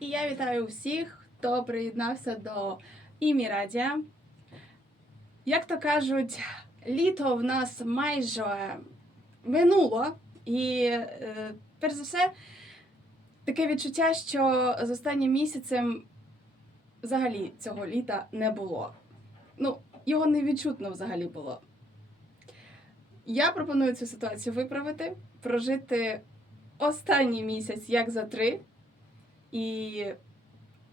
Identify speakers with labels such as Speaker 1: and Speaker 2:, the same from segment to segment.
Speaker 1: І я вітаю всіх, хто приєднався до Імі Радіо. Як то кажуть, літо в нас майже минуло, і е, перш за все, таке відчуття, що з останнім місяцем взагалі цього літа не було. Ну, його не відчутно взагалі було. Я пропоную цю ситуацію виправити, прожити останній місяць як за три. І,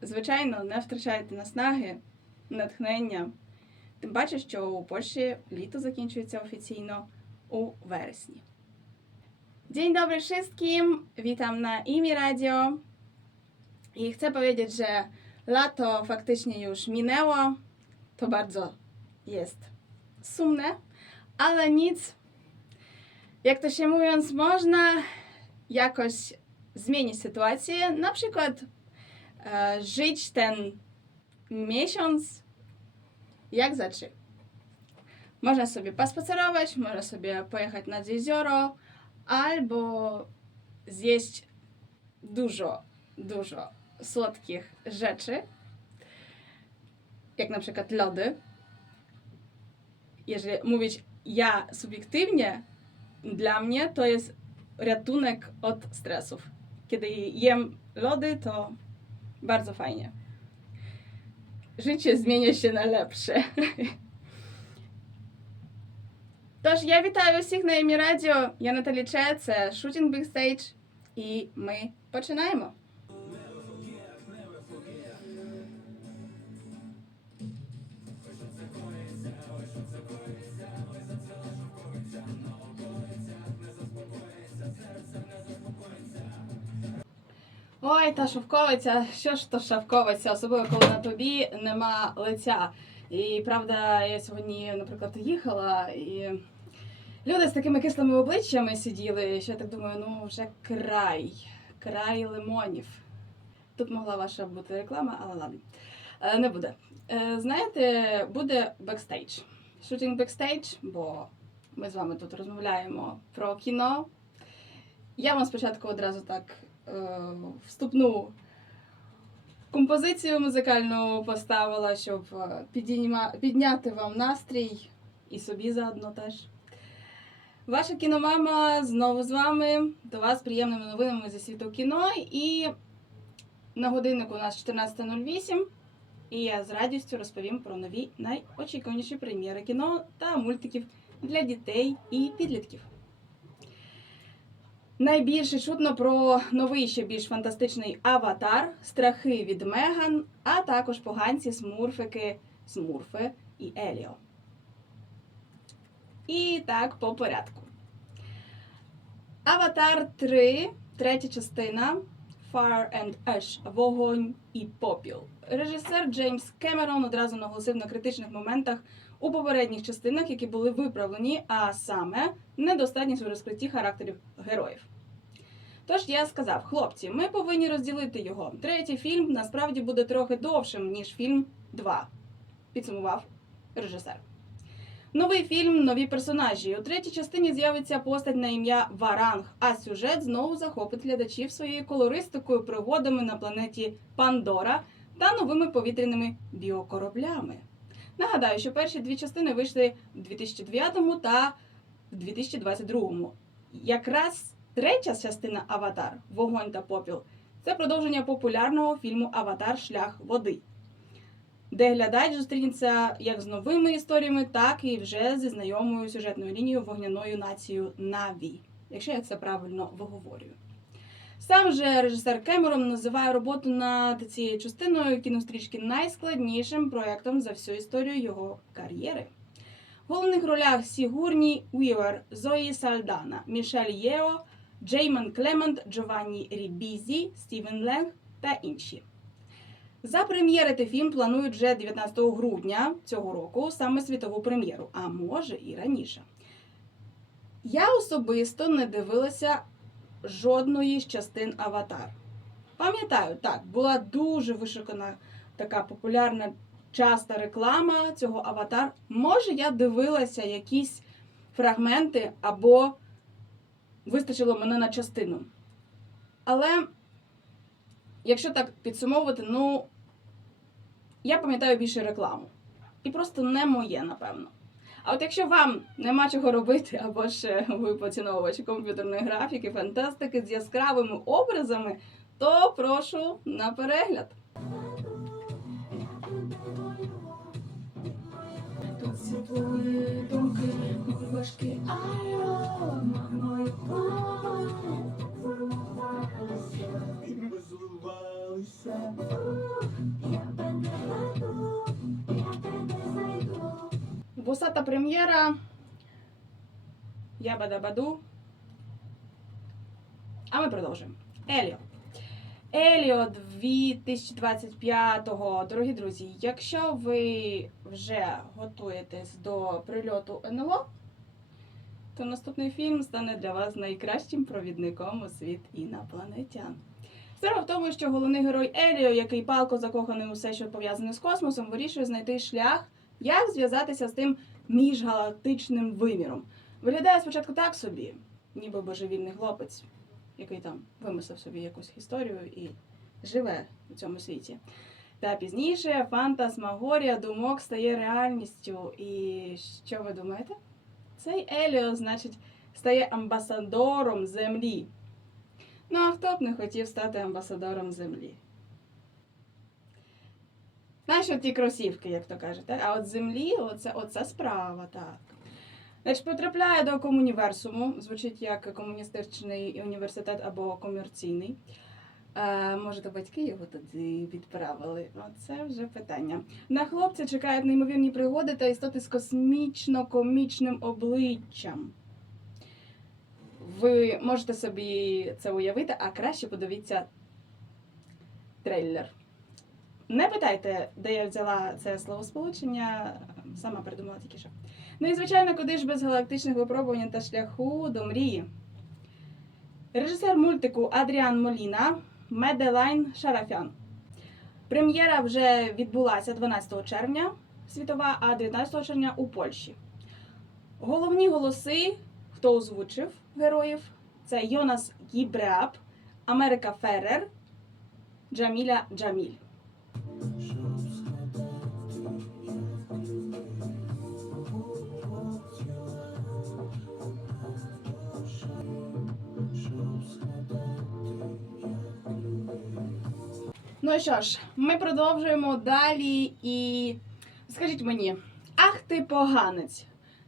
Speaker 1: звичайно, не втрачайте наснаги, натхнення. Тим паче, що у Польщі літо закінчується офіційно у вересні. Dzień dobry wszystkim, witam na Imi Radio. I chcę powiedzieć, że lato faktycznie już minęło. To bardzo jest sumne, ale nic. Jak to się mówiąc, można jakoś zmienić sytuację. Na przykład e, żyć ten miesiąc jak za trzy. Można sobie paspacerować, można sobie pojechać nad jezioro, albo zjeść dużo, dużo słodkich rzeczy, jak na przykład lody. Jeżeli mówić ja subiektywnie, dla mnie to jest ratunek od stresów Kiedy jem lody, to bardzo fajnie. Życie zmienia się na lepsze. Тож я вітаю усіх на Емі Радіо. Я Наталі Че, це Shooting Big Stage, і ми починаємо. Ой, та шовковиця, що ж то шовковиця, особливо коли на тобі нема лиця. І правда, я сьогодні, наприклад, їхала, і люди з такими кислими обличчями сиділи, що я так думаю, ну вже край, край лимонів. Тут могла ваша бути реклама, але ладно. Е, Не буде. Е, Знаєте, буде бекстейдж. Шутінг бекстейдж, бо ми з вами тут розмовляємо про кіно. Я вам спочатку одразу так вступну композицію музикальну поставила, щоб е, підійма, підняти вам настрій і собі заодно теж. Ваша кіномама знову з вами. До вас з приємними новинами зі світу кіно. І на годиннику у нас 14.08. І я з радістю розповім про нові найочікуваніші прем'єри кіно та мультиків для дітей і підлітків. Найбільше чутно про новий ще більш фантастичний аватар, страхи від Меган, а також поганці смурфики, смурфи і Еліо. І так по порядку. Аватар 3, третя частина. Fire and Ash Вогонь і попіл. Режисер Джеймс Кемерон одразу наголосив на критичних моментах у попередніх частинах, які були виправлені, а саме недостатність у розкритті характерів героїв. Тож я сказав, хлопці, ми повинні розділити його. Третій фільм насправді буде трохи довшим, ніж фільм 2, підсумував режисер. Новий фільм, нові персонажі. У третій частині з'явиться постать на ім'я Варанг, а сюжет знову захопить глядачів своєю колористикою, пригодами на планеті Пандора та новими повітряними біокороблями. Нагадаю, що перші дві частини вийшли в 2009 та в 2022. Якраз третя частина Аватар Вогонь та попіл це продовження популярного фільму Аватар Шлях води, де глядач зустрінеться як з новими історіями, так і вже зі знайомою сюжетною лінією вогняною нацією Наві, якщо я це правильно виговорюю. Сам же режисер Кемерон називає роботу над цією частиною кінострічки найскладнішим проєктом за всю історію його кар'єри. В головних ролях Сігурні Уівер, Зої Сальдана, Мішель Єо, Джейман Клемент, Джованні Рібізі, Стівен Ленг та інші. Запрем'єрити фільм планують вже 19 грудня цього року, саме світову прем'єру, а може і раніше. Я особисто не дивилася жодної з частин Аватар. Пам'ятаю, так, була дуже вишукана така популярна часта реклама цього аватар. Може, я дивилася якісь фрагменти або вистачило мене на частину. Але якщо так підсумовувати, ну я пам'ятаю більше рекламу. І просто не моє, напевно. А от якщо вам нема чого робити, або ж ви поціновувач комп'ютерної графіки, фантастики з яскравими образами, то прошу на перегляд.
Speaker 2: Тут світлої думки, важкі
Speaker 1: Вусата прем'єра. Ябада-баду. А ми продовжуємо. Еліо. Еліо 2025-го. Дорогі друзі, якщо ви вже готуєтесь до прильоту НЛО, то наступний фільм стане для вас найкращим провідником у світ інопланетян. Справа в тому, що головний герой Еліо, який палко закоханий у все, що пов'язане з космосом, вирішує знайти шлях, як зв'язатися з тим міжгалактичним виміром. Виглядає спочатку так собі, ніби божевільний хлопець, який там вимислив собі якусь історію і живе у цьому світі. Та пізніше фантасмагорія думок стає реальністю. І що ви думаєте? Цей Еліо, значить, стає амбасадором землі. Ну, а хто б не хотів стати амбасадором землі? Знаєш, от ті кросівки, як то так? а от землі оце, оце справа, так. Значить, потрапляє до комуніверсуму, звучить як комуністичний університет або комерційний. Е, може, то батьки його туди відправили. Оце вже питання. На хлопця чекають неймовірні пригоди та істоти з космічно-комічним обличчям. Ви можете собі це уявити, а краще подивіться трейлер. Не питайте, де я взяла це словосполучення, сама придумала тільки що. Ну і звичайно, куди ж без галактичних випробувань та шляху до мрії. Режисер мультику Адріан Моліна, Меделайн Шарафян. Прем'єра вже відбулася 12 червня світова, а 19 червня у Польщі. Головні голоси, хто озвучив героїв, це Йонас Гібреап, Америка Феррер, Джаміля Джаміль. Ну що ж, ми продовжуємо далі і скажіть мені, ах ти поганець.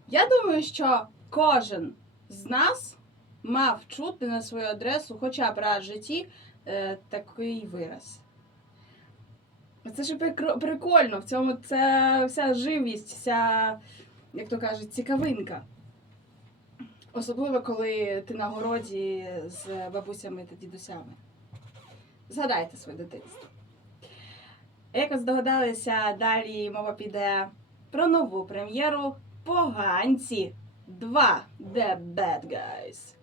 Speaker 1: Я думаю, що кожен з нас мав чути на свою адресу, хоча б раз в житті, е, такий вираз. Це ж прикольно, в цьому це вся живість, вся, як то кажуть, цікавинка. Особливо, коли ти на городі з бабусями та дідусями. Згадайте своє дитинство. Як ви здогадалися, далі мова піде про нову прем'єру Поганці 2 The Bad Guys.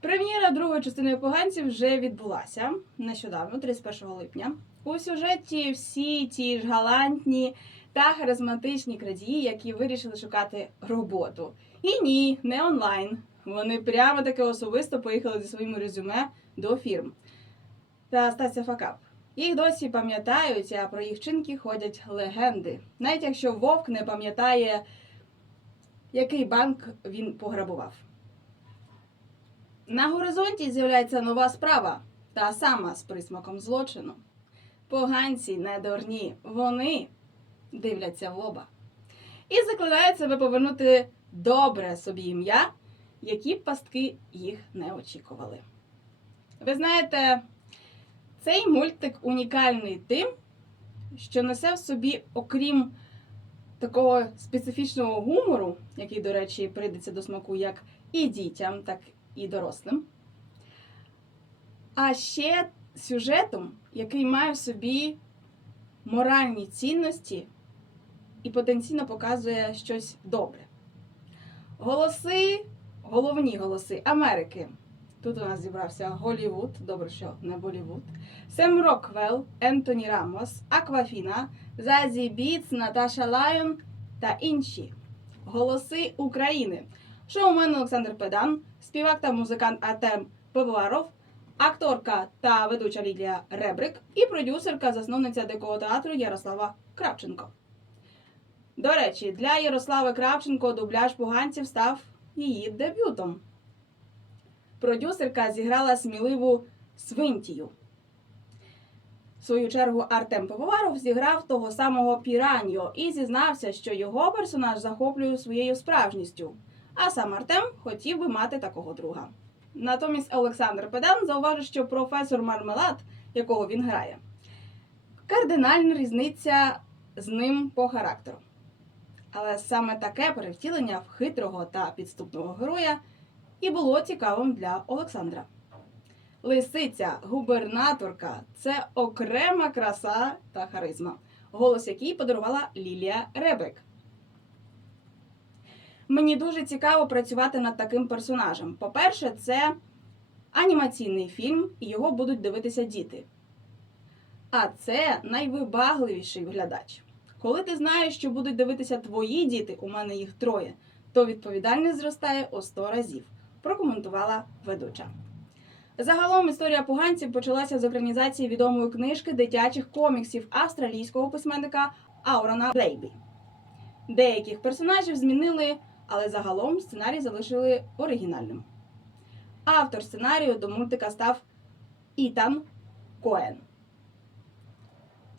Speaker 1: Прем'єра другої частини поганців вже відбулася нещодавно, 31 липня. У сюжеті всі ті ж галантні та харизматичні крадії, які вирішили шукати роботу. І ні, не онлайн. Вони прямо таки особисто поїхали зі своїм резюме до фірм. Та стався факап. Їх досі пам'ятають, а про їх вчинки ходять легенди. Навіть якщо вовк не пам'ятає, який банк він пограбував. На горизонті з'являється нова справа, та сама з присмаком злочину. Поганці не дурні, вони дивляться в оба. І закликають себе повернути добре собі ім'я, які пастки їх не очікували. Ви знаєте, цей мультик унікальний тим, що несе в собі, окрім такого специфічного гумору, який, до речі, прийдеться до смаку як і дітям, так і дорослим. А ще сюжетом, який має в собі моральні цінності і потенційно показує щось добре. Голоси, головні голоси Америки. Тут у нас зібрався Голівуд, добре, що не Болівуд. Сем Роквелл, Ентоні Рамос, Аквафіна, Зазі Біц, Наташа Лайон та інші. Голоси України. Шоумен Олександр Педан, співак та музикант Артем Пивоваров, акторка та ведуча Лілія Ребрик і продюсерка, засновниця дикого театру Ярослава Кравченко. До речі, для Ярослави Кравченко дубляж поганців став її дебютом. Продюсерка зіграла сміливу Свинтію. В свою чергу Артем Пивоваров зіграв того самого Піраньо і зізнався, що його персонаж захоплює своєю справжністю. А сам Артем хотів би мати такого друга. Натомість Олександр Педан зауважив, що професор Мармелад, якого він грає, кардинальна різниця з ним по характеру. Але саме таке перевтілення в хитрого та підступного героя і було цікавим для Олександра. Лисиця, губернаторка це окрема краса та харизма, голос якій подарувала Лілія Ребек. Мені дуже цікаво працювати над таким персонажем. По-перше, це анімаційний фільм, і його будуть дивитися діти. А це найвибагливіший глядач. Коли ти знаєш, що будуть дивитися твої діти, у мене їх троє, то відповідальність зростає у 100 разів, прокоментувала ведуча. Загалом історія поганців почалася з екранізації відомої книжки дитячих коміксів австралійського письменника Аурана Блейбі. Деяких персонажів змінили, але загалом сценарій залишили оригінальним. Автор сценарію до мультика став Ітан Коен,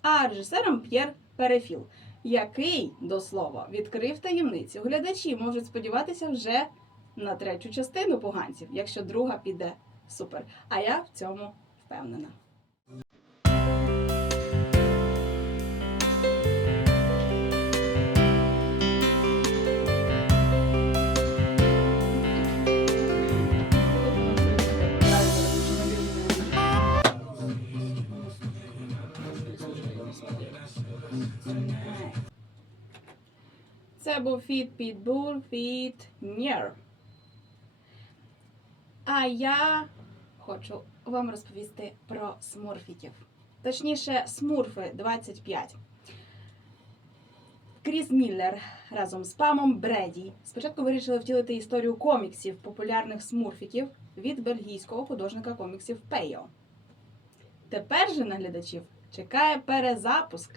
Speaker 1: а режисером П'єр Перефіл, який, до слова, відкрив таємницю. Глядачі можуть сподіватися вже на третю частину поганців, якщо друга піде супер. А я в цьому впевнена. Це був фіт Pitbull, фіт Нєр. А я хочу вам розповісти про смурфіків. Точніше, смурфи 25. Кріс Міллер разом з Памом Бреді спочатку вирішили втілити історію коміксів популярних смурфіків від бельгійського художника коміксів Пейо. Тепер же наглядачів чекає перезапуск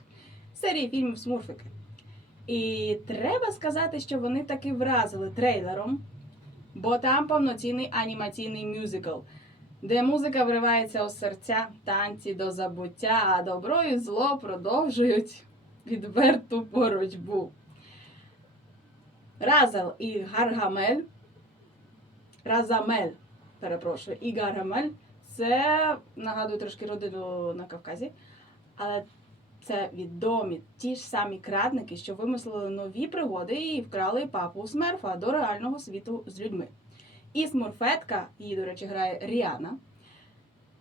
Speaker 1: серії фільмів Смурфики. І треба сказати, що вони таки вразили трейлером, бо там повноцінний анімаційний мюзикл, де музика вривається у серця, танці до забуття, а добро і зло продовжують відверту боротьбу. Разел і Гаргамель. Разамель, перепрошую, і Гаргамель це нагадує трошки родину на Кавказі, але це відомі ті ж самі крадники, що вимислили нові пригоди і вкрали папу Смерфа до реального світу з людьми. І Смурфетка, її, до речі, грає Ріана.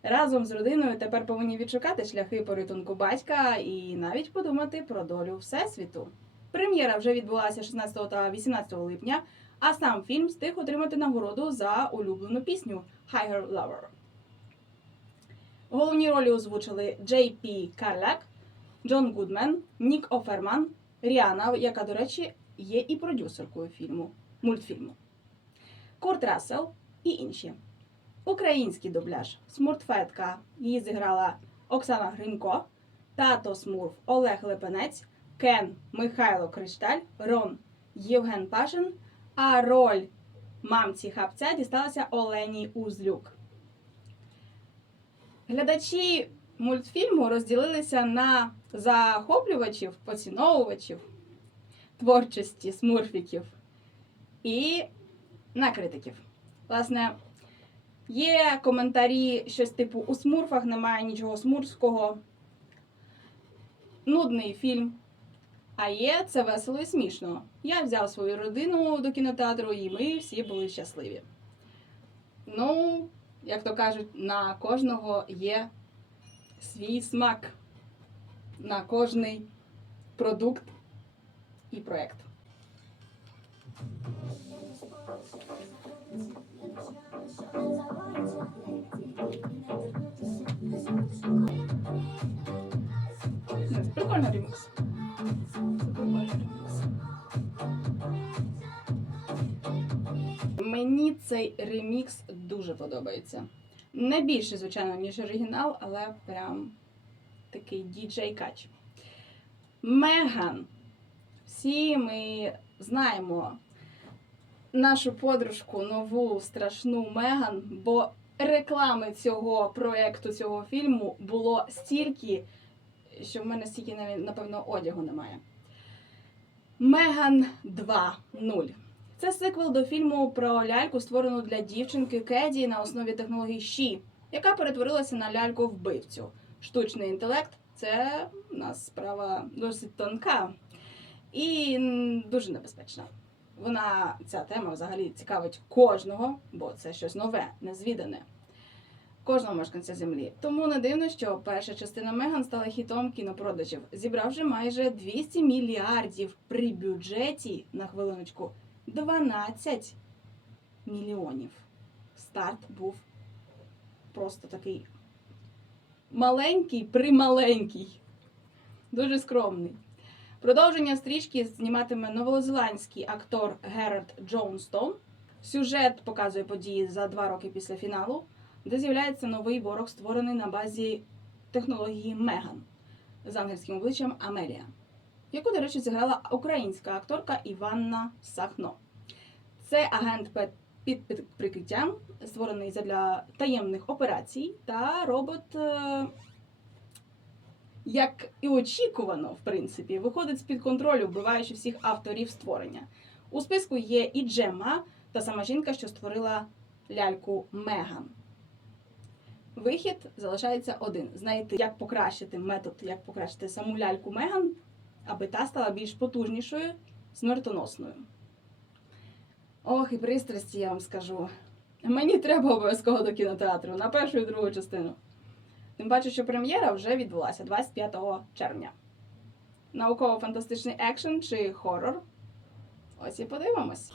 Speaker 1: Разом з родиною тепер повинні відшукати шляхи порятунку батька і навіть подумати про долю Всесвіту. Прем'єра вже відбулася 16 та 18 липня, а сам фільм встиг отримати нагороду за улюблену пісню Higher Lover. Головні ролі озвучили Джей Пі Карляк, Джон Гудмен, Нік Оферман, Ріана, яка, до речі, є і продюсеркою фільму, мультфільму, Курт Рассел і інші. Український дубляж Смуртфетка. Її зіграла Оксана Гринько, тато Смурф Олег Лепенець, Кен Михайло Кришталь, Рон Євген Пашин, а роль мамці хапця дісталася Олені Узлюк. Глядачі мультфільму розділилися на захоплювачів, поціновувачів творчості смурфіків і на критиків. Власне, є коментарі, щось типу у смурфах немає нічого смурського. Нудний фільм. А є це весело і смішно. Я взяв свою родину до кінотеатру, і ми всі були щасливі. Ну, як то кажуть, на кожного є свій смак на кожний продукт і проєкт. Прикольний ремікс. Мені цей ремікс дуже подобається. Не більше, звичайно, ніж оригінал, але прям такий діджей кач. Меган. Всі ми знаємо нашу подружку нову страшну Меган, бо реклами цього проекту, цього фільму було стільки, що в мене стільки напевно, одягу немає. Меган 2.0. Це сиквел до фільму про ляльку, створену для дівчинки Кеді на основі технології Ші, яка перетворилася на ляльку вбивцю. Штучний інтелект це у нас справа досить тонка і дуже небезпечна. Вона ця тема взагалі цікавить кожного, бо це щось нове, незвідане. Кожного мешканця землі. Тому не дивно, що перша частина Меган стала хітом кінопродажів, зібравши майже 200 мільярдів при бюджеті на хвилиночку 12 мільйонів. Старт був просто такий маленький, прималенький, дуже скромний. Продовження стрічки зніматиме новозеландський актор Герард Джонстон. Сюжет показує події за два роки після фіналу, де з'являється новий ворог, створений на базі технології Меган з ангельським обличчям Амелія, яку, до речі, зіграла українська акторка Іванна Сахно. Це агент під, під, під прикриттям, створений для таємних операцій, та робот, е, як і очікувано, в принципі, виходить з-під контролю, вбиваючи всіх авторів створення. У списку є і Джема, та сама жінка, що створила ляльку Меган. Вихід залишається один: знайти, як покращити метод, як покращити саму ляльку Меган, аби та стала більш потужнішою, смертоносною. Ох, і пристрасті, я вам скажу. Мені треба обов'язково до кінотеатру на першу і другу частину. Тим паче, що прем'єра вже відбулася 25 червня. Науково-фантастичний екшен чи хорор. Ось і подивимось.